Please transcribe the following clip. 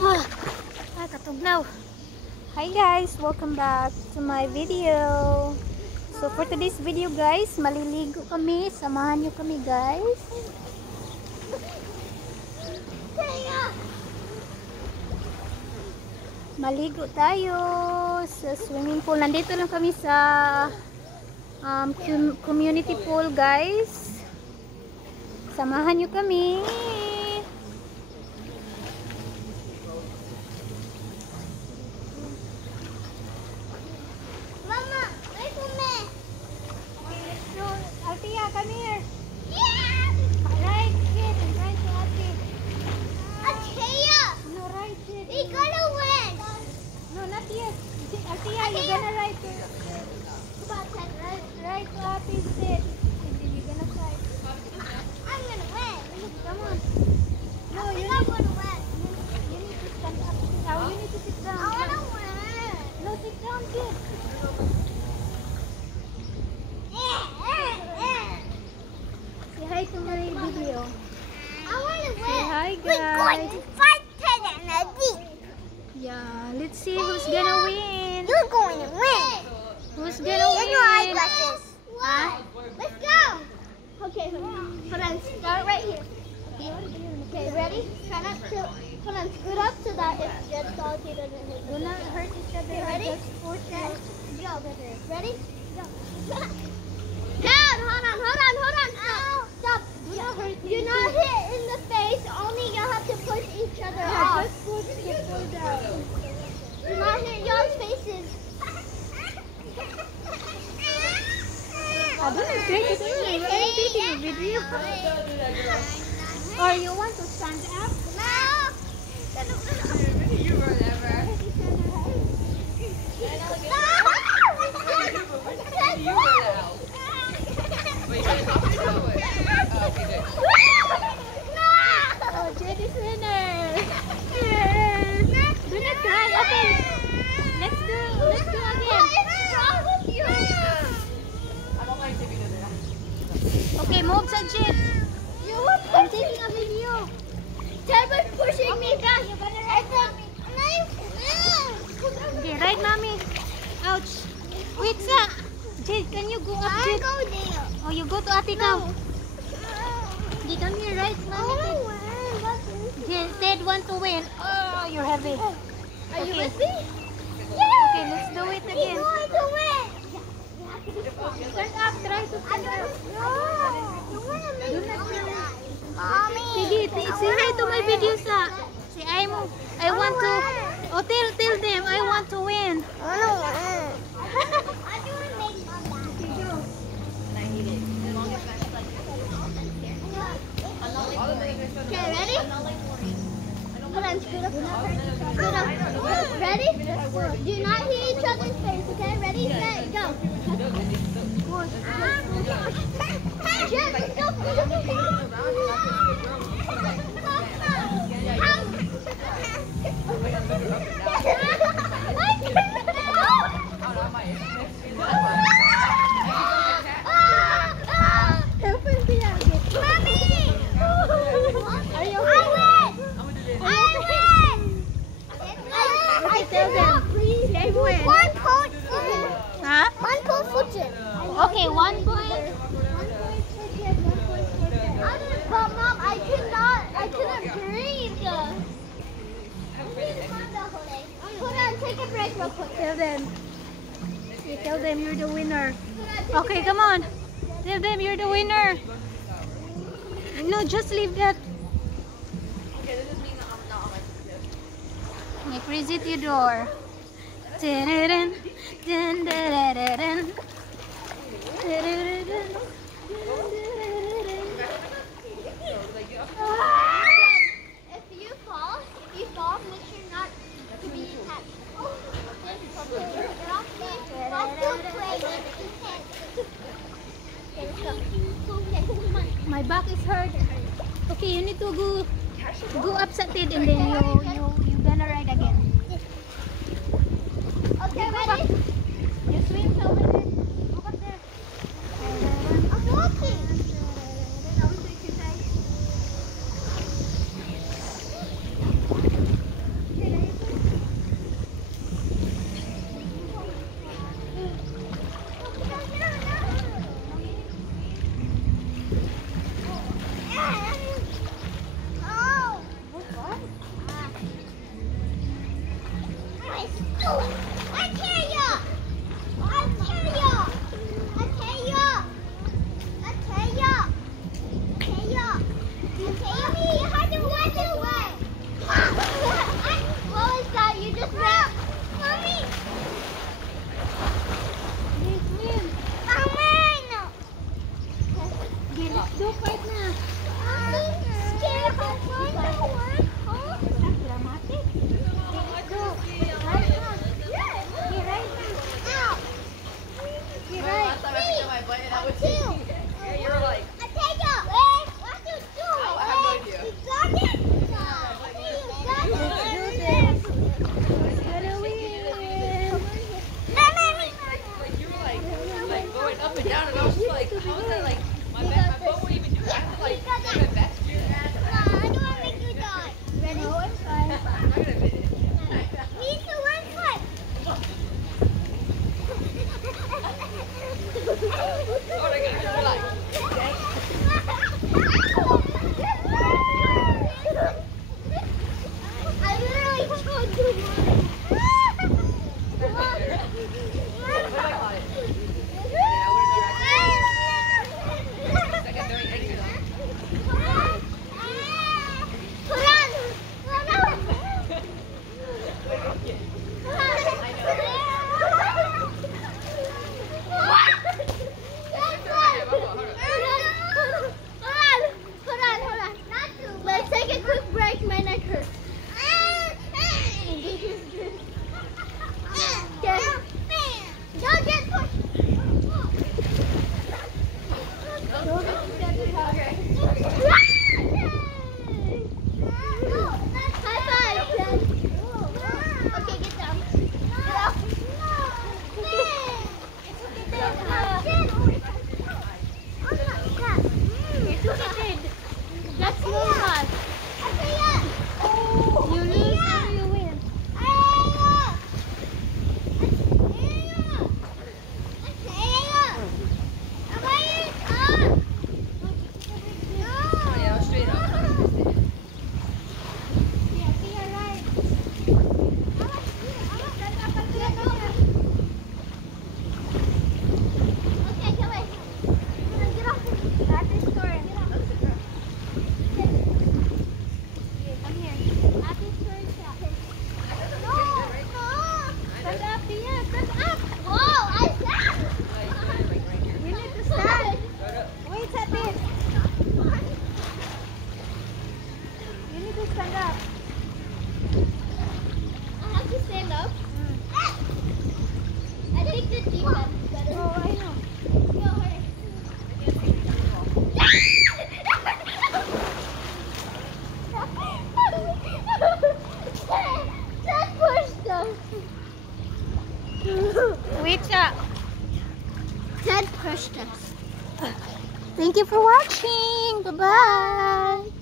Ah, katugnaw. Hi guys, welcome back to my video. So for today's video guys, maliligo kami. Samahan nyo kami guys. Maligo tayo sa swimming pool. Nandito lang kami sa community pool guys. Samahan nyo kami. Mama, wait for me. So, Altia, come here. Yeah. Right, kid. Right to Ate. Atia, No, right, kid. we gonna win. No, not yet. Altia, you're gonna ride to right to Ate's seat. And then you're gonna fight. I'm gonna win. Come on. No, I you think I'm gonna win. need to stand up. Now you need to sit I down. wanna win. No, sit down, kid. Say hi to my video. I wanna win. Say hi, We're going guys. to fight Kennedy. Yeah, let's see who's gonna win. You're going to win. Who's gonna In your win? eyeglasses. What? Let's go. Okay, hold on. Start right here. Okay, ready? Try not to. Hold on. Scoot up so that if Jed Salty doesn't hit Do you. not hurt each other. Okay, ready? Just force Set. it. Go. Ready? Go. Dad, hold on. Stop. Do not hurt You're not hit in the face. Only you have to push each other Yeah, off. just push the pull down. Do not hit y'all's faces. I don't know, great to see you. I'm taking a video. Or you want to stand up? You remember. You were out. Wait, you're talking to it. Oh, okay, good. Oh, Jed is winner. Do not cry. Okay, let's do again. I don't like taking it out. Okay, move sa Jed. I'm taking a video. Ted was pushing me back. Okay, right, mommy. Ouch. Wait, sa. Jed, can you go up, I Jed? go there. Oh, you go to Ate now. Jed, come here, right, mommy? Ted want to win. Oh, you're heavy. Are you Okay. with me? Okay, let's do it He's again. going to win. Stand up, try to stand up. You want to make Do not me cry. Mommy. Sige, say hi to my video sa. Say I want to. Oh, tell them I want to win. I want to win. I do want to make Mom laugh. And I hate it. As long as that's like. Okay, ready? Hold on, scoot up. Scoot up. Ready? Do not hit each other's face, okay? Ready, set, go. Jen, go. Okay, tell them. Say I win. 1 point for me. Huh? 1 point for Jen. Okay, 1 point. But Mom, I couldn't breathe. Hold on, take a break real quick. Tell them. You tell them you're the winner. Okay, come on. Tell them you're the winner. No, just leave that. Okay, this just means that I'm not on my computer. Make Rizzy Theodore. Dun-dun-dun, dun-dun-dun-dun. Dun-dun-dun-dun. If you fall, make sure not to be attached. Get off me. I'll still play with it. Okay, let's go. Okay, come on. My back is hurt. Okay, you need to go up sa Ted and then you gonna ride again. Okay, ready? You swim over there. Look up there. I'm walking. Last time I picked up my butt and I was yeah, you were like, oh, I have no idea. Like you were like going up and down and I was just like, how was that like, my butt won't even do that. I have to like, my back to do that. I'm not gonna admit it. Oh my gosh, relax. I literally choked you. Let's take a quick break. My neck hurts. Okay. Don't get pushed. High five, Jen. Okay, get down. Get up. That's your one. You lose or you win. Oh yeah, straight up. Okay, come on. Get off. At this store. Come here. At this store. No. Stand up, Tia. Stand up. Whoa, I stand. You need to stand. Wait a bit. You need to stand up. I have to stand up? I think the deep end is better. Oh, I know. Go ahead. Just push them. Wait up. Ted pushed us. Thank you for watching. Bye-bye.